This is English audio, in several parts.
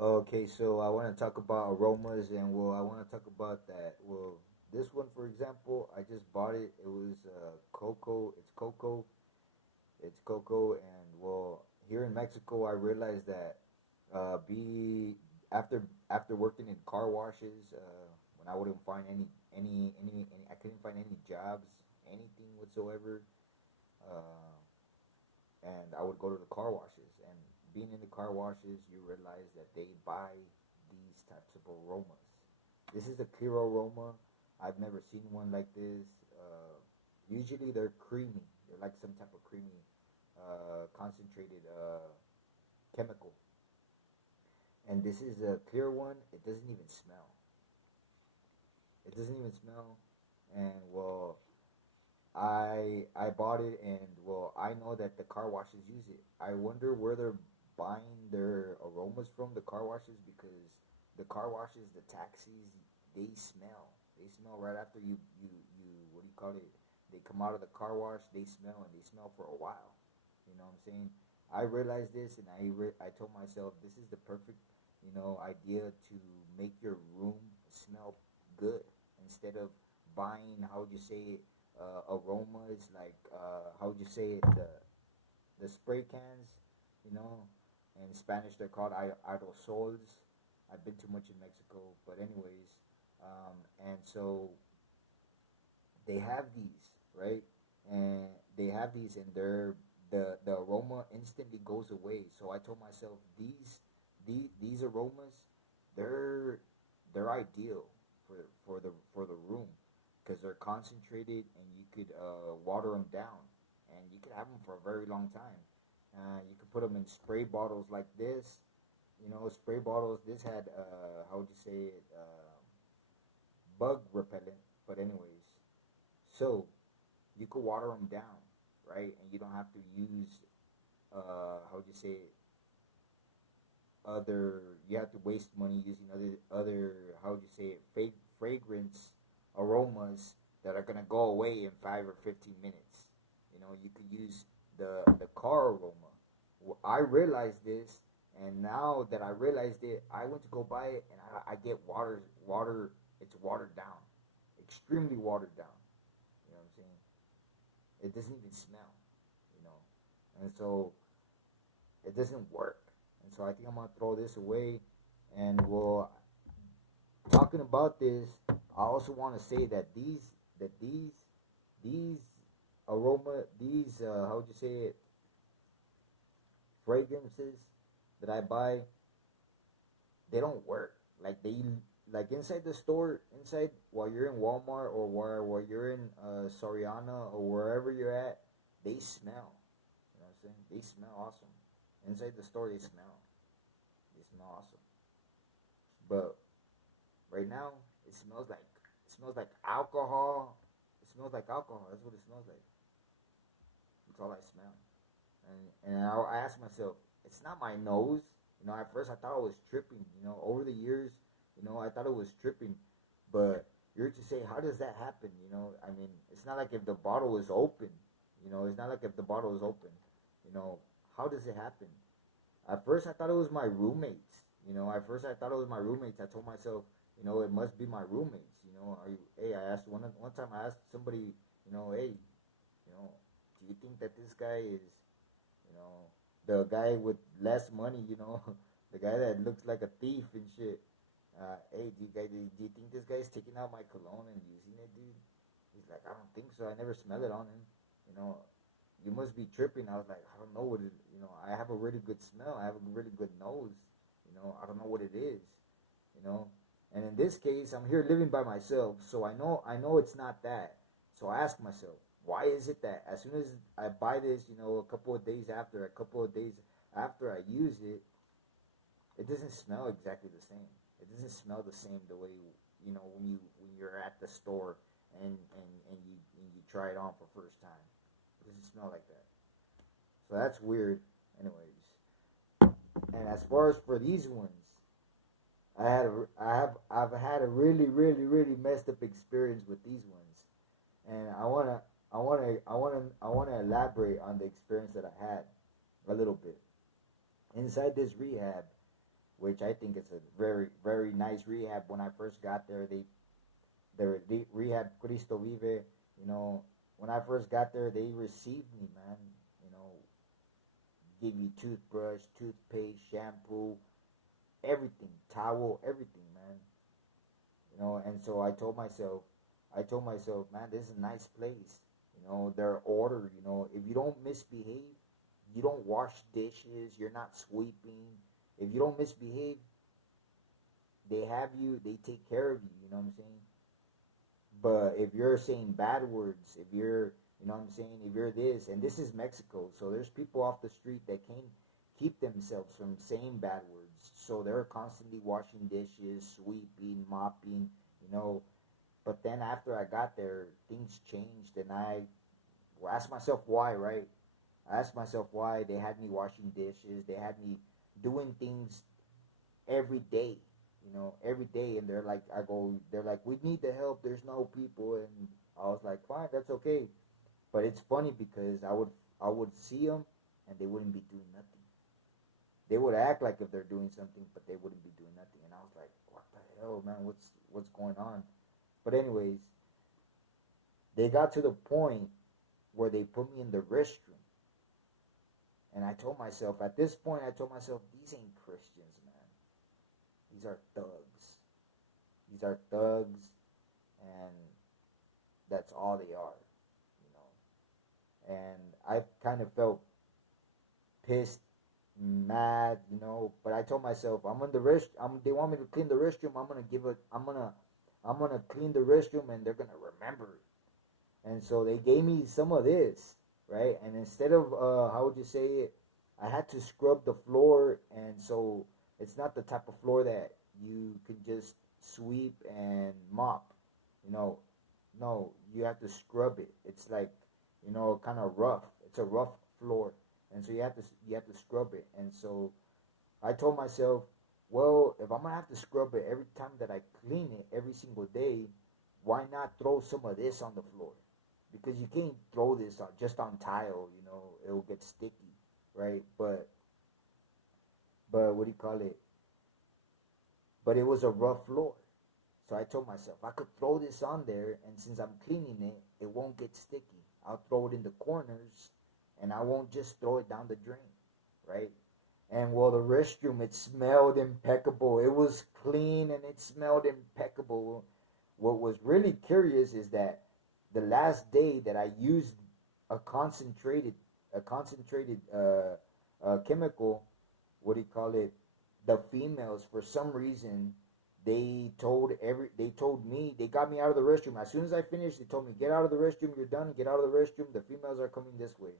Okay, so I want to talk about aromas, and I want to talk about that. This one, for example, I just bought it. It was cocoa. It's cocoa, and here in Mexico, I realized that be after working in car washes, when I wouldn't find any, I couldn't find any jobs, anything whatsoever. Uh, and I would go to the car washes. And being in the car washes, you realize that they buy these types of aromas. This is a clear aroma. I've never seen one like this. Usually they're creamy. They're like some type of creamy, concentrated chemical. And this is a clear one. It doesn't even smell. It doesn't even smell. And I bought it, and I know that the car washes use it. I wonder where they're buying their aromas from, the car washes, because the car washes, the taxis, they smell. They smell right after you what do you call it? They come out of the car wash, they smell, and they smell for a while. You know what I'm saying? I realized this, and I told myself this is the perfect idea to make your room smell good instead of buying, how would you say it, aromas, like how would you say it, the spray cans, you know. In Spanish they're called aerosols. I've been too much in Mexico, but anyways, and so they have these, right? And they have these, and the aroma instantly goes away. So I told myself these aromas, they're they're ideal for the room, because they're concentrated, and you could water them down, and you could have them for a very long time. You could put them in spray bottles like this. Spray bottles. This had how would you say it? Bug repellent. But anyways, so you could water them down, right? And you don't have to use how would you say it? Other You have to waste money using other how would you say it? Fragrance aromas that are gonna go away in 5 or 15 minutes. You could use the car aroma. I realized this, and now that I realized it, I went to go buy it, and I get water. It's watered down, extremely watered down. You know what I'm saying? It doesn't even smell. You know, and so it doesn't work. And so I think I'm gonna throw this away. And talking about this, I also want to say that these aroma, these how would you say it, fragrances that I buy, they don't work. Like inside the store, inside while you're in Walmart, or while you're in Soriana, or wherever you're at, they smell. You know what I'm saying? They smell awesome. Inside the store, they smell. They smell awesome. But right now, it smells like alcohol. It smells like alcohol. That's what it smells like. That's all I smell. And I asked myself, it's not my nose. At first I thought I was tripping. Over the years, I thought it was tripping. But you're to say, how does that happen? I mean, it's not like if the bottle is open. It's not like if the bottle is open. You know, how does it happen? At first I thought it was my roommates. At first I thought it was my roommates. I told myself, it must be my roommates. Are you? Hey, I asked one time. I asked somebody, hey, do you think that this guy is, you know, the guy with less money, the guy that looks like a thief and shit. Hey, do you think this guy's taking out my cologne and using it, dude? He's like, I don't think so. I never smell it on him. You know, you must be tripping. I was like, I don't know what it. I have a really good smell. I have a really good nose. I don't know what it is. You know, and in this case, I'm here living by myself, so I know it's not that. So I ask myself, why is it that as soon as I buy this, a couple of days after I use it, it doesn't smell exactly the same. It doesn't smell the same the way when you're at the store and you try it on for first time. It doesn't smell like that. So that's weird. Anyways, and as far as for these ones, I've had a really really really messed up experience with these ones, and I wanna elaborate on the experience that I had a little bit inside this rehab. which I think is a very, very nice rehab. When I first got there, their rehab Cristo Vive, you know, when I first got there, they received me, man. You know, give you toothbrush, toothpaste, shampoo, everything, towel, everything, man. You know, and so I told myself, man, this is a nice place. You know, their order, you know, if you don't misbehave, you don't wash dishes, you're not sweeping. If you don't misbehave, they have you, they take care of you, you know what I'm saying? But if you're saying bad words, if you're, you know what I'm saying, if you're this, and this is Mexico, so there's people off the street that can't keep themselves from saying bad words. So they're constantly washing dishes, sweeping, mopping, you know. But then after I got there, things changed, and I asked myself why, right? I asked myself why they had me washing dishes, they had me doing things every day, you know, every day. And they're like, we need the help. There's no people, and I was like, fine, that's okay. But it's funny because I would see them, and they wouldn't be doing nothing. They would act like if they're doing something, but they wouldn't be doing nothing. And I was like, what the hell, man? What's going on? But anyways, they got to the point where they put me in the restroom, and I told myself at this point, I told myself, these ain't Christians, man. These are thugs. These are thugs, and that's all they are, you know. And I kind of felt pissed, mad, you know. But I told myself, I'm in the rest. They want me to clean the restroom. I'm gonna clean the restroom, and they're gonna remember it. And so they gave me some of this, right? And instead of how would you say it? I had to scrub the floor, and so it's not the type of floor that you can just sweep and mop, you know. No, you have to scrub it. It's like, you know, kind of rough. It's a rough floor, and so you have to scrub it. And so I told myself, well, if I'm gonna have to scrub it every time that I clean it every single day, why not throw some of this on the floor? Because you can't throw this on, just on tile. You know, it'll get sticky, right? But what do you call it? But it was a rough floor. So I told myself I could throw this on there, and since I'm cleaning it, it won't get sticky. I'll throw it in the corners, and I won't just throw it down the drain, right? And well, the restroom, it smelled impeccable. It was clean and it smelled impeccable. What was really curious is that the last day that I used a concentrated chemical, what do you call it? The females, for some reason, they told me, they got me out of the restroom as soon as I finished. They told me, get out of the restroom, you're done, get out of the restroom, the females are coming this way.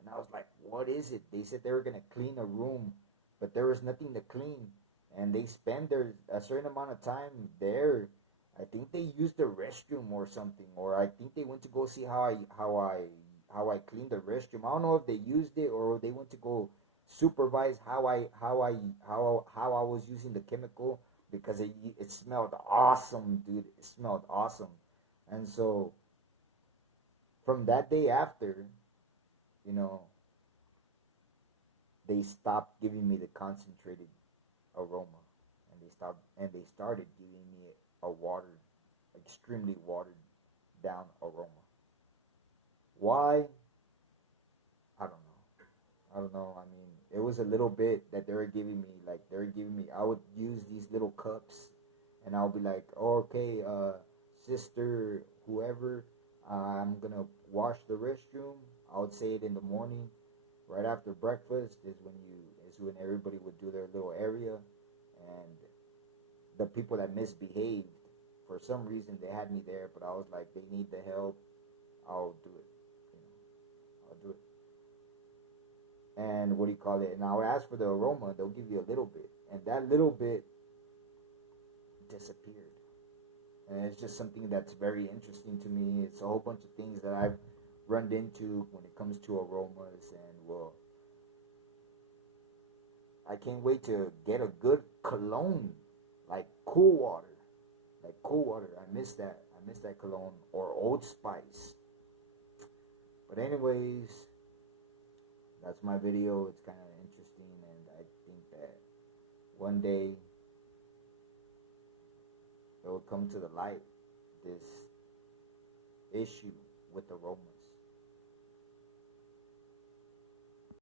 And I was like, what is it? They said they were gonna clean a room, but there was nothing to clean, and they spend their a certain amount of time there. I think they used the restroom or something, or I think they went to go see how I cleaned the restroom. I don't know if they used it or they went to go supervise how I was using the chemical, because it smelled awesome, dude. It smelled awesome. And so from that day after, you know, they stopped giving me the concentrated aroma, and they started giving me a watered, extremely watered down aroma. Why? I don't know. I don't know. I mean, it was a little bit that they were giving me. Like, they were giving me. I would use these little cups, and I'll be like, oh, okay, sister, whoever, I'm gonna wash the restroom. I would say it in the morning, right after breakfast is when everybody would do their little area, and the people that misbehaved, for some reason they had me there, but I was like, they need the help, I'll do it, you know, I'll do it. And what do you call it? And I would ask for the aroma, they'll give you a little bit, and that little bit disappeared. And it's just something that's very interesting to me. It's a whole bunch of things that I've run into when it comes to aromas, and well, I can't wait to get a good cologne, like Cool Water, like Cool Water. I miss that. I miss that cologne, or Old Spice. But anyways, that's my video. It's kind of interesting, and I think that one day it will come to the light, this issue with aromas.